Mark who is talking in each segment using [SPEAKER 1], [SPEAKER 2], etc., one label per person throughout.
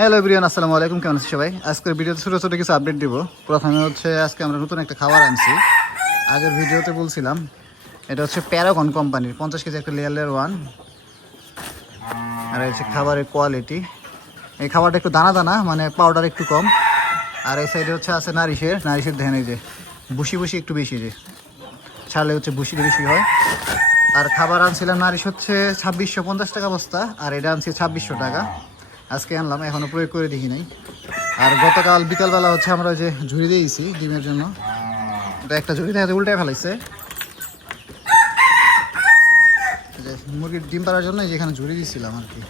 [SPEAKER 1] Hello everyone, আসসালামু আলাইকুম। কেমন আছি সবাই? আজকের ভিডিওতে ছোটো ছোটো কিছু আপডেট দিব। প্রথমে হচ্ছে, আজকে আমরা নতুন একটা খাবার আনছি। আগের ভিডিওতে বলছিলাম, এটা হচ্ছে প্যারাগন কোম্পানির, পঞ্চাশ কেজি একটা লেয়ার লেয়ার ওয়ান আর হচ্ছে খাবারের কোয়ালিটি এই খাবারটা একটু দানা দানা মানে পাউডার একটু কম। আর এই সাইডে হচ্ছে আছে নারিশের। নারিশের ধ্যান এই যে বুসি বুসি একটু বেশি যে। ছাড়লে হচ্ছে বুসিটা বেশি হয়। আর খাবার আনছিলাম নারিশ হচ্ছে ছাব্বিশশো পঞ্চাশ টাকা বস্তা, আর এটা আনছি ছাব্বিশশো টাকা। আজকে আনলাম, এখনও প্রয়োগ করে দেখি নাই। আর গতকাল বিকালবেলা হচ্ছে আমরা যে ঝুড়ি দিয়েছি ডিমের জন্য। এটা একটা ঝুড়ি দেখা যায় উল্টায় ফেলাইছে। মুরগির ডিম পাড়ার জন্য এই যে এখানে ঝুড়ি দিয়েছিলাম আর কি।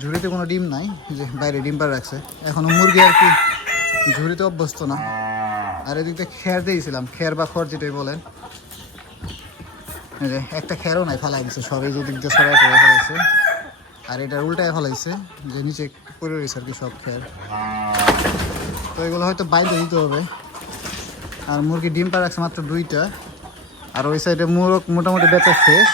[SPEAKER 1] ঝুড়িতে কোনো ডিম নাই যে বাইরে ডিম পাড়া রাখছে। এখনও মুরগি আর কি ঝুড়িতে অভ্যস্ত না। আর এদিক খের দিয়েছিলাম খের বা খড় যেটাই বলেন। একটা খেরও নাই, ফেলাই দিছে সবাই যে দিক দিয়ে সবাই করে ফেলাইছে। আর এটার উল্টায় ফেলাইছে, যে নিচে পড়ে রয়েছে আর কি সব খের তো এগুলো হয়তো বাইরে দিতে হবে। আর মুরগি ডিম পা রাখছে মাত্র দুইটা। আর ওই সাইডে মুরগ মোটামুটি বেচা শেষ।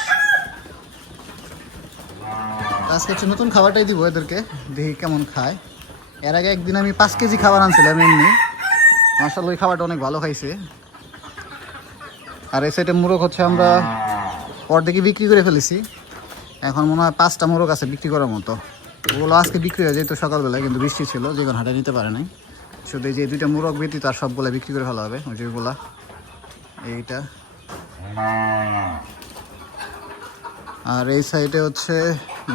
[SPEAKER 1] আজকে হচ্ছে নতুন খাবারটাই দিব এদেরকে, দেখি কেমন খায়। এর আগে একদিন আমি পাঁচ কেজি খাবার আনছিলাম এমনি। মাসাল ওই খাবারটা অনেক ভালো খাইছে। আর এই সাইডে মোরগ হচ্ছে আমরা পর অর্ধেকে বিক্রি করে ফেলেছি। এখন মনে হয় পাঁচটা মোরগ আছে বিক্রি করার মতো। ওগুলো আজকে বিক্রি হয়ে যেত সকালবেলায়, কিন্তু বৃষ্টি ছিল, যে কোনো হাটে নিতে পারে নাই। শুধু যে দুইটা মোরগ ব্যতীত তার সবগুলো বিক্রি করে ফেলা হবে, ওই যেগুলা এইটা। আর এই সাইডে হচ্ছে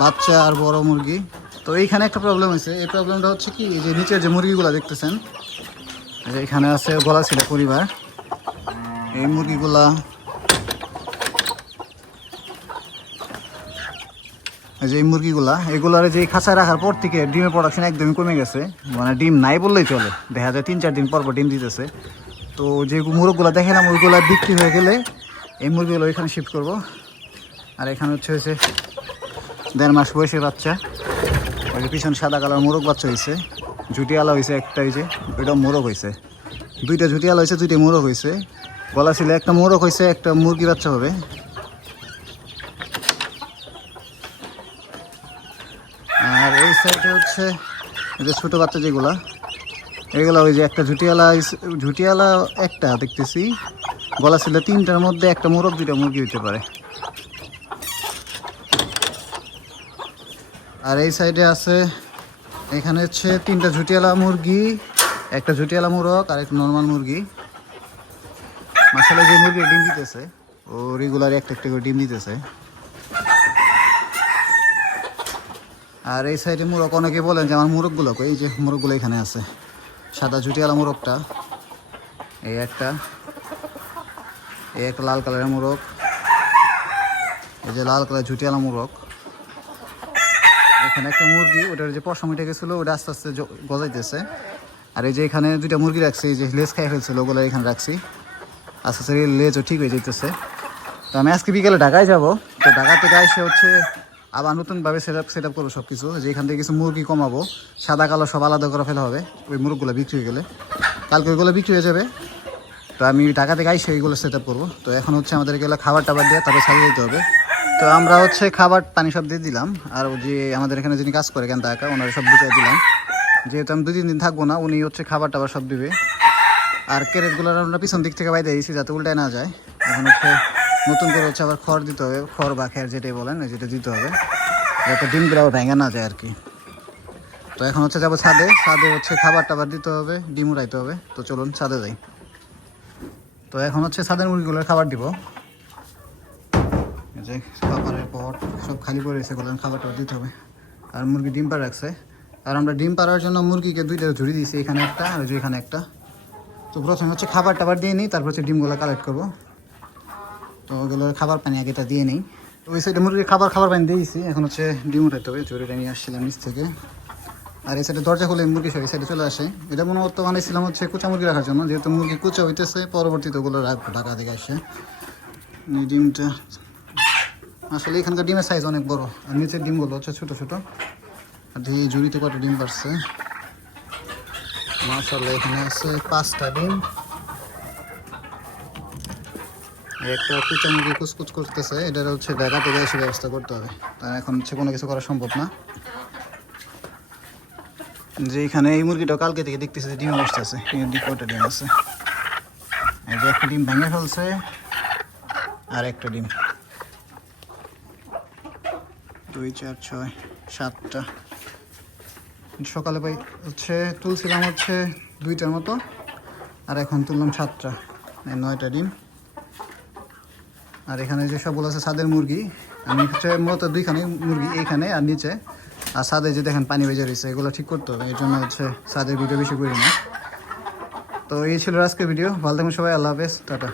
[SPEAKER 1] বাচ্চা আর বড় মুরগি। তো এইখানে একটা প্রবলেম হয়েছে। এই প্রবলেমটা হচ্ছে কি যে নিচের যে মুরগিগুলো দেখতেছেন এখানে আছে গলা ছিল পরিবার। এই মুরগিগুলা যে মুরগিগুলা, এগুলার যে খাঁচায় রাখার পর থেকে ডিমের প্রোডাকশন একদমই কমে গেছে। মানে ডিম নাই বললেই চলে। দেখা যায় তিন চার দিন পর পর ডিম দিতেছে। তো যে মুরগগুলা দেখালাম ওইগুলা বিক্রি হয়ে গেলে এই মুরগিগুলো এখানে শিফট করব। আর এখানে হচ্ছে হয়েছে দেড় মাস বয়সের বাচ্চা। ওই যে পিছনে সাদা কালার মোরগ বাচ্চা হয়েছে ঝুটিয়ালা হয়েছে একটা হয়েছে ওইটা মোরগ হয়েছে দুইটা ঝুটিয়ালা হয়েছে দুইটা মোরগ হয়েছে গলা ছিল একটা মোরগ হয়েছে একটা মুরগি বাচ্চা হবে আর এই সাইডে হচ্ছে যে ছোটো বাচ্চা যেগুলা, এগুলো ওই যে একটা ঝুটিয়ালা হইছে- ঝুটিয়ালা একটা দেখতেছি, গলা ছিল তিনটার মধ্যে একটা মোরগ, দুইটা মুরগি হইতে পারে। আর এই সাইডে আছে, এখানে হচ্ছে তিনটা ঝুটিয়ালা মুরগি, একটা ঝুটিয়ালা মোরগ আর একটা নর্মাল মুরগি। মাসালে যে মুরগি ডিম দিতেছে, ও রেগুলার একটা একটা করে ডিম দিতেছে। আর এই সাইডে মোরগ অনেকে বলেন যে আমার মোরগগুলো এই যে মোরগগুলো এখানে আছে। সাদা ঝুটিয়ালা মোরগটা, এই একটা এই একটা লাল কালারের মোরগ, এই যে লাল কালার ঝুটিয়ালা মোরগ। এখানে একটা মুরগি, ওটার যে পশম উঠে গেছিল ওটা আস্তে আস্তে গজাইতেছে। আর এই যে এখানে দুইটা মুরগি রাখছি, এই যে লেজ খাই ফেলছিল, ওগুলো এখানে রাখছি। আস্তে আস্তে লেজও ঠিক হয়ে যেতেছে তো আমি আজকে বিকেলে ঢাকায় যাব। তো ঢাকা থেকে এসে হচ্ছে আবার নতুনভাবে সেট আপ সেট আপ করব সব কিছু যে এখান থেকে কিছু মুরগি কমাবো। সাদা, কালো সব আলাদা করে ফেলা হবে। ওই মুরগগুলো বিক্রি হয়ে গেলে। কালকে ওইগুলো বিক্রি হয়ে যাবে। তো আমি ঢাকা থেকে আইসে ওইগুলো সেট আপ করব। তো এখন হচ্ছে আমাদের এগুলো খাবার টাবার দিয়ে তারপরে সাজিয়ে দিতে হবে। তো আমরা হচ্ছে খাবার পানি সব দিয়ে দিলাম। আর যে আমাদের এখানে যিনি কাজ করে কেন টাকা ওনারা সব বুঝিয়ে দিলাম। যেহেতু আমি দু তিন দিন থাকব না, উনি হচ্ছে খাবার টাবার সব দিবে। আর ক্যারেটগুলো আমরা পিছন দিক থেকে বাইরে দিয়েছি যাতে উল্টায় না যায়। এখন হচ্ছে নতুন করে হচ্ছে আবার খড় দিতে হবে, খড় বা খের যেটাই বলেন যেটা দিতে হবে, যাতে ডিমগুলো আবার ভেঙে না যায় আর কি। তো এখন হচ্ছে যাব ছাদে ছাদে হচ্ছে খাবার টাবার দিতে হবে, ডিম উড়াইতে হবে, তো চলুন ছাদে যাই। তো এখন হচ্ছে ছাদের মুরগিগুলোর খাবার দিব। যে খাবারের পট, সব খালি করে এসে বললেন খাবার টাবার দিতে হবে। আর মুরগি ডিম পাড়া রাখছে। আর আমরা ডিম পাড়ার জন্য মুরগিকে দুইটা ঝুড়ি দিয়েছি, এখানে একটা আর এখানে একটা। তো প্রথমে হচ্ছে খাবার টাবার দিয়ে নিই, তারপর হচ্ছে ডিমগুলো কালেক্ট করব। তো ওগুলোর খাবার পানি আগেটা দিয়ে নেই। তো ওই সাইডে মুরগির খাবার খাবার পানি দিয়েছি এখন হচ্ছে ডিম উঠাইতে হবে ঝুড়িটা নিয়ে আসছিলাম নিচ থেকে। আর এই সাইডে দরজা খুলে মুরগি সব এই সাইডে চলে আসে। এটা মনে হতো বানাইছিলাম হচ্ছে কুচা মুরগি রাখার জন্য, যেহেতু মুরগি কুচা হইতেছে, পরবর্তীতে ওগুলো রাখব ঢাকা থেকে আসে। ডিমটা, আসলে এখানকার ডিমের সাইজ অনেক বড়, আর নিচের ডিমগুলো হচ্ছে ছোটো ছোটো। আর এই ঝুড়িতে কটা ডিম পারছে মাশাল্লাহ এখানে আছে পাঁচটা ডিম। একটা কুচা মুরগি কুচকুচ করতেছে, এটার হচ্ছে ঢাকা থেকে এসে ব্যবস্থা করতে হবে। তার এখন হচ্ছে কোনো কিছু করা সম্ভব না। যে এখানে এই মুরগিটা কালকে থেকে দেখতেছে ডিম বসতেছে ডিম কয়টা ডিম আছে। এই যে একটা ডিম ভেঙে ফেলছে, আর একটা ডিম। দুই, চার, ছয়, সাতটা। সকালে পাই হচ্ছে তুলছিলাম হচ্ছে দুইটার মতো, আর এখন তুললাম সাতটা নয়টা ডিম। আর এখানে যে সব আছে সাদের মুরগি, আমি হচ্ছে মূলত দুইখানে মুরগি, এইখানে আর নিচে। আর সাদে যে দেখেন পানি বেজে রয়েছে এগুলো ঠিক করতে হবে এই জন্য হচ্ছে সাদের ভিডিও বেশি করি না। তো এই ছিল আজকের ভিডিও, ভালো থাকুন সবাই, আল্লাহ হাফেজ, টাটা।